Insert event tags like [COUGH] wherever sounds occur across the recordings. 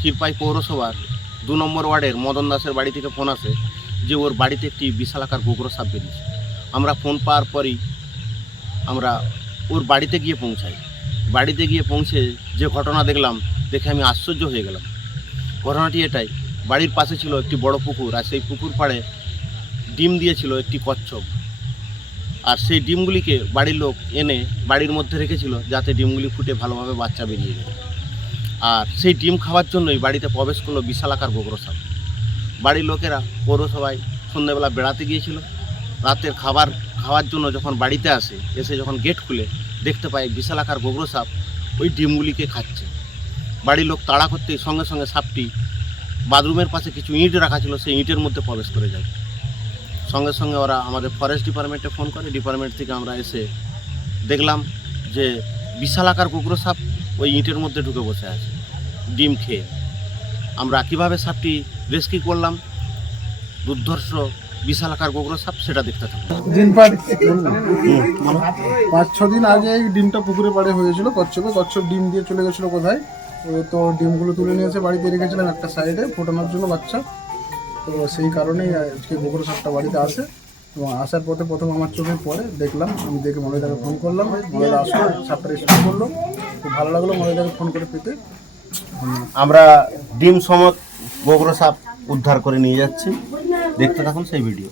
ক্ষীরপাই পৌরসভার দু নম্বর ওয়ার্ডের মদন দাসের বাড়ি থেকে ফোন আসে যে ওর বাড়িতে একটি বিশালাকার গোগ্র সাপ বেরিয়েছে। আমরা ফোন পাওয়ার পরই আমরা ওর বাড়িতে গিয়ে পৌঁছাই। বাড়িতে গিয়ে পৌঁছে যে ঘটনা দেখলাম, দেখে আমি আশ্চর্য হয়ে গেলাম। ঘটনাটি এটাই, বাড়ির পাশে ছিল একটি বড় পুকুর আর সেই পুকুর পাড়ে ডিম দিয়েছিল একটি কচ্ছপ। আর সেই ডিমগুলিকে বাড়ির লোক এনে বাড়ির মধ্যে রেখেছিল যাতে ডিমগুলি ফুটে ভালোভাবে বাচ্চা বেরিয়ে যায়। আর সেই ডিম খাওয়ার জন্যই বাড়িতে প্রবেশ করল বিশালাকার গোগ্র সাপ বাড়ির লোকেরা পৌরসভায় সন্ধ্যেবেলা বেড়াতে গিয়েছিল। রাতের খাবার খাওয়ার জন্য যখন বাড়িতে আসে, এসে যখন গেট খুলে দেখতে পায় বিশালাকার গোগ্র সাপ ওই ডিমগুলিকে খাচ্ছে। বাড়ির লোক তাড়া করতেই সঙ্গে সঙ্গে সাপটি বাথরুমের পাশে কিছু ইঁট রাখা ছিল, সেই ইঁটের মধ্যে প্রবেশ করে যায়। সঙ্গে সঙ্গে ওরা আমাদের ফরেস্ট ডিপার্টমেন্টে ফোন করে। ডিপার্টমেন্ট থেকে আমরা এসে দেখলাম যে বিশাল আকার কুকুর সাপ ওই ইঁটের মধ্যে ঢুকে বসে আছে ডিম খেয়ে। আমরা কীভাবে সাপটি রেস্কিউ করলাম? দুর্ধর্ষ বিশাল আকার গোগ্র সাপ সেটা দেখতে থাকব দিন পাঁচ পাঁচ ছ দিন আগে এই ডিমটা পুকুরে পাড়ে হয়েছিল কচ্ছপে। কচ্ছপ ডিম দিয়ে চলে গেছিল কোথায়? তো ডিমগুলো তুলে নিয়ে এসে বাড়িতে রেখেছিলাম একটা সাইডে ফোটানোর জন্য বাচ্চা। তো সেই কারণেই আজকে গোবর সাপটা বাড়িতে আসে। এবং আসার পথে প্রথম আমার চোখে পড়ে দেখলাম আমি দেখে মনে ফোন করলাম। মনে আসলো সাপটা রেস্কিউ করল। খুব ভালো লাগল মনে ফোন করে পেতে। আমরা ডিম সমত গোগ্র সাপ উদ্ধার করে নিয়ে যাচ্ছি। দেখতে থাকুন সেই ভিডিও।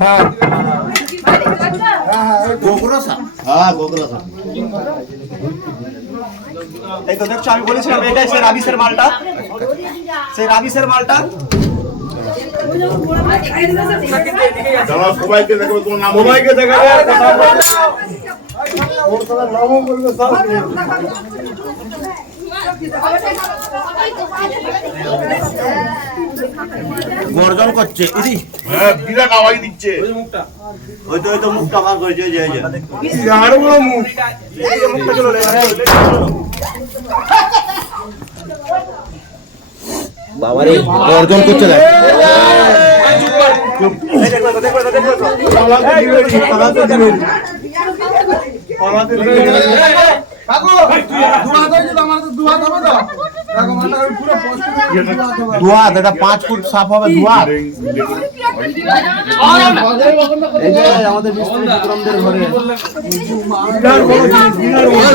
হ্যাঁ। হ্যাঁ হ্যাঁ ওই তো। গোগ্র সাপ হ্যাঁ গোগ্র সাপ এই তো দেখছ আমি বলেছিলাম এটাই সেই রাবিসের মালটা সেই রাবিসের মালটা দাঁড়াও সবাইকে দেখবে তোমার নাম সবাইকে দেখাবে কথা বলবে। ওর সবার নামও বলবে সব গর্জন করছে। ইদি। হ্যাঁ বিরাট আওয়াজ দিচ্ছে। ওই তো ওই তো মুখটা ভাগ হয়েছে ওই যে ওই যে। আরও বড় মুখ। এই যে মুখটা চলো। বাবারে গর্জন করছে দেখ। এই দেখো, দেখো, দেখো, দেখো, দেখো। পালাতে দিবে পালাতে দিবে। পালাতে দিবে। নি। কাকু, দু হাত হয়েছে তো, আমার তো দু হাত হবে তো? দেখো, মাথা ওই পুরো পোস্ট করে দু হাত হবে। দুয়াত এটা পাঁচ ফুট সাপ হবে দুয়াত এই যে আমাদের মিস্ত্রি বিক্রমদের ঘরে বিরাট বড় জিনিস, বিরাট বড়।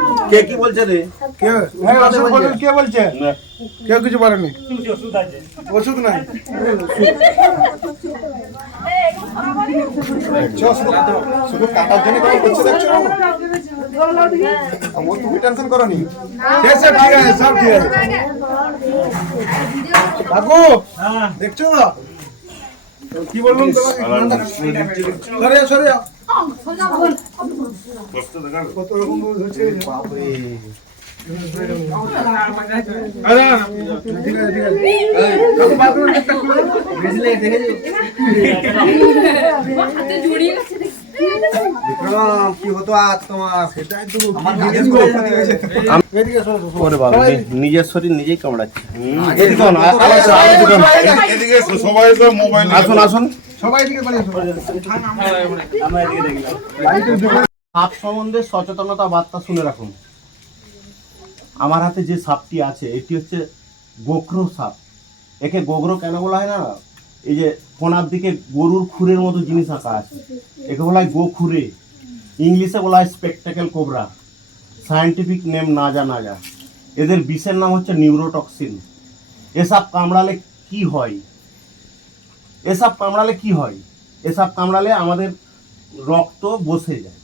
কে কি বলছে রে? কে? কে বলছে? কেউ কিছু বলেনি? ওষুধ নাই। দেখছ, শুধু কাটার জন্য কেমন করছে দেখছ? ও তুমি টেনশন করো নি। ঠিক আছে ঠিক আছে সব ঠিক আছে। কাকু দেখছ কি বললাম তোমাকে? সরে যাও, সরে কত রকম হচ্ছে বাপরে নিজের শরীর নিজেই কামড়াচ্ছে। আসুন আসুন। সাপ সম্বন্ধে সচেতনতা বার্তা শুনে রাখুন। আমার হাতে যে সাপটি আছে, এটি হচ্ছে গোখরো সাপ। একে গোগরো কেন বলা হয় না? এই যে কোনার দিকে গরুর খুরের মতো জিনিস আঁকা আছে। একে বলা হয় গোখুরে। ইংলিশে বলা হয় স্পেকটাকেল কোবরা সায়েন্টিফিক নেম নাজা নাজা এদের বিষের নাম হচ্ছে নিউরোটক্সিন এসব কামড়ালে কি হয়? এসব কামড়ালে কি হয়? এসব কামড়ালে আমাদের রক্ত বসে যায়।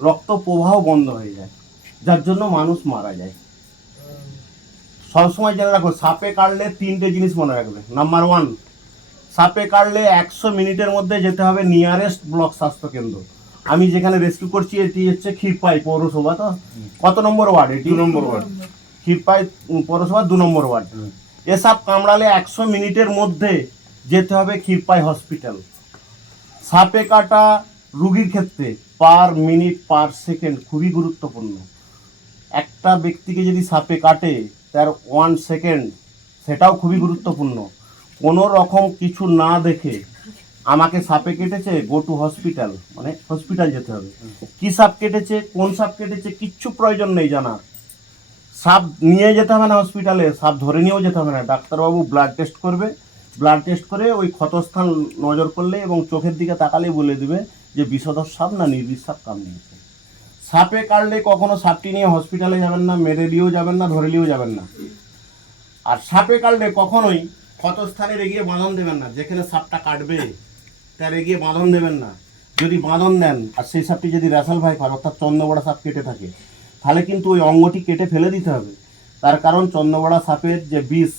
রক্ত প্রবাহ বন্ধ হয়ে যায়। যার জন্য মানুষ মারা যায়। সবসময় জেনে রাখো সাপে কাটলে তিনটে জিনিস মনে রাখবে। নাম্বার ওয়ান সাপে কাটলে একশো মিনিটের মধ্যে যেতে হবে নিয়ারেস্ট ব্লক স্বাস্থ্য কেন্দ্র আমি যেখানে রেস্কিউ করছি এটি হচ্ছে ক্ষীরপাই পৌরসভা তো? কত নম্বর ওয়ার্ড এটি? দু নম্বর ওয়ার্ড। ক্ষীরপাই পৌরসভা দু নম্বর ওয়ার্ড। এসব কামড়ালে একশো মিনিটের মধ্যে যেতে হবে ক্ষীরপাই হসপিটাল। সাপে কাটা রুগীর ক্ষেত্রে পার মিনিট, পার সেকেন্ড খুবই গুরুত্বপূর্ণ। একটা ব্যক্তিকে যদি সাপে কাটে, তার ওয়ান সেকেন্ড সেটাও খুবই গুরুত্বপূর্ণ। কোনো রকম কিছু না দেখে আমাকে সাপে কেটেছে গো টু হসপিটাল মানে হসপিটাল যেতে হবে। কি সাপ কেটেছে, কোন সাপ কেটেছে, কিচ্ছু প্রয়োজন নেই জানার। সাপ নিয়ে যেতে হবে না হসপিটালে সাপ ধরে নিয়েও যেতে হবে না। ডাক্তারবাবু ব্লাড টেস্ট করবে ব্লাড টেস্ট করে ওই ক্ষতস্থান নজর করলে এবং চোখের দিকে তাকালেই বলে দেবে যে বিষধর সাপ না নির্বিষ সাপ কামড়িয়েছে সাপে কাটলে কখনো সাপটি নিয়ে হসপিটালে যাবেন না, মেরে দিয়েও যাবেন না, ধরে নিয়েও যাবেন না। আর সাপে কাটলে কখনোই ক্ষতস্থানের এগিয়ে বাঁধন দেবেন না, যেখানে সাপটা কাটবে, তার এগিয়ে বাঁধন দেবেন না। যদি বাঁধন দেন, আর সেই সাপটি যদি রেসাল ভাইপার অর্থাৎ চন্দ্রবড়া সাপ কেটে থাকে, তাহলে কিন্তু ওই অঙ্গটি কেটে ফেলে দিতে হবে। তার কারণ চন্দ্রবড়া সাপের যে বিষ,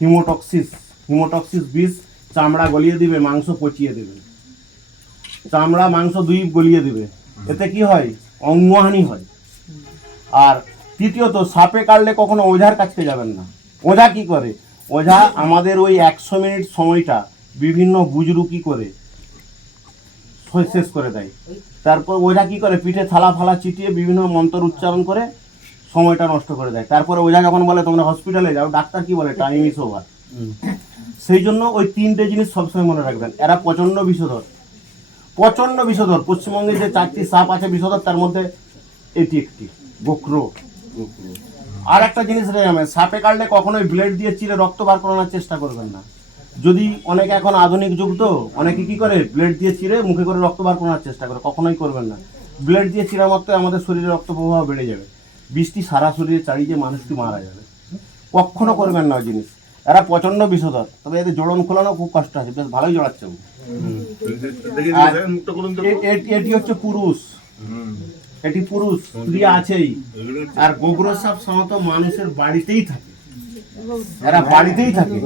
হিমোটক্সিস হিমোটক্সিস বিষ, চামড়া গলিয়ে দিবে, মাংস পচিয়ে দেবে। চামড়া, মাংস দুই গলিয়ে দেবে। এতে কি হয়? অঙ্গহানি হয়। আর তৃতীয়ত, সাপে কাটলে কখনো ওঝার কাছে যাবেন না। ওঝা কি করে? ওঝা আমাদের ওই একশো মিনিট সময়টা বিভিন্ন বুজরুকি করে শেষ করে দেয়। তারপর ওঝা কি করে? পিঠে থালা ফালা চিটিয়ে বিভিন্ন মন্ত্র উচ্চারণ করে সময়টা নষ্ট করে দেয়। তারপরে ওঝা যখন বলে, তোমরা হসপিটালে যাও, ডাক্তার কি বলে? টাইম ইস ওভার সেই জন্য ওই তিনটে জিনিস সবসময় মনে রাখবেন। এরা প্রচণ্ড বিষধর প্রচণ্ড বিষধর পশ্চিমবঙ্গে যে চারটি সাপ আছে বিষধর তার মধ্যে এটি একটি, গোখরো। আর একটা জিনিস রে আমি, সাপে কাটলে কখনোই ব্লেড দিয়ে চিরে রক্ত বার করানোর চেষ্টা করবেন না। যদি অনেকে এখন আধুনিক যুগ তো, অনেকে কি করে ব্লেড দিয়ে চিরে মুখে করে রক্ত বার করানোর চেষ্টা করে, কখনোই করবেন না। ব্লেড দিয়ে চিরা মাত্র আমাদের শরীরে রক্ত প্রবাহ বেড়ে যাবে। বৃষ্টি সারা শরীরে চাড়িয়ে মানুষটি মারা যাবে। কখনো করবেন না ওই জিনিস। এরা প্রচণ্ড বিষধর। তবে এদের জোড়ন খোলানো খুব কষ্ট আছে বেশ ভালোই জড়াচ্ছে এটি হচ্ছে পুরুষ। এটি পুরুষ স্ত্রী আছেই। আর গোগ্র সাপ সাধারণত মানুষের বাড়িতেই থাকে। এরা বাড়িতেই থাকে।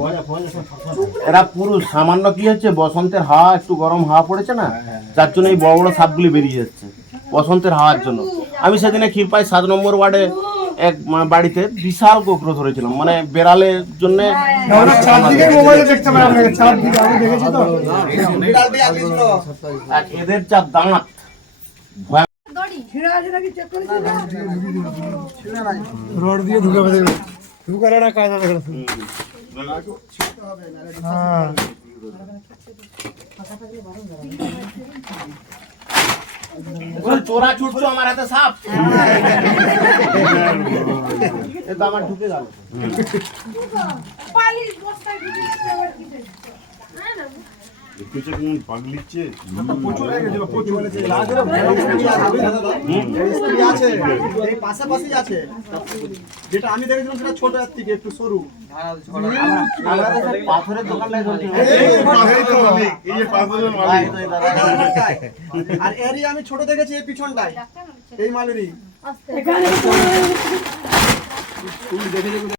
এরা পুরুষ। সামান্য কি হচ্ছে বসন্তের হাওয়া একটু গরম হাওয়া পড়েছে না যার জন্য এই বড় বড় সাপগুলি বেরিয়ে যাচ্ছে বসন্তের হাওয়ার জন্য। আমি সেদিনে ক্ষীরপাই সাত নম্বর ওয়ার্ডে এক বাড়িতে বিশাল গোগ্র ধরেছিলাম। মানে বেড়ালের জন্য চারদিকে মোবাইলে দেখতে পাই আপনাকে চারদিকে আমি দেখেছি তো। বিড়াল দিয়ে দিয়েছিল। আর এদের যা দাঁত রড দিয়ে ঢুকালে না হ্যাঁ। চোরা ছুটছো আমার হাতে সাপ। [LAUGHS] এ আমার ঢুকে গেল। হ্যাঁ স্ত্রী আছে? এই পাশাপাশি আছে। যেটা আমি দেখেছিলাম সেটা ছোট এর থেকে একটু সরু। পাথরের আর এরই আমি ছোট দেখেছি এই পিছনটায়। এই মালেরই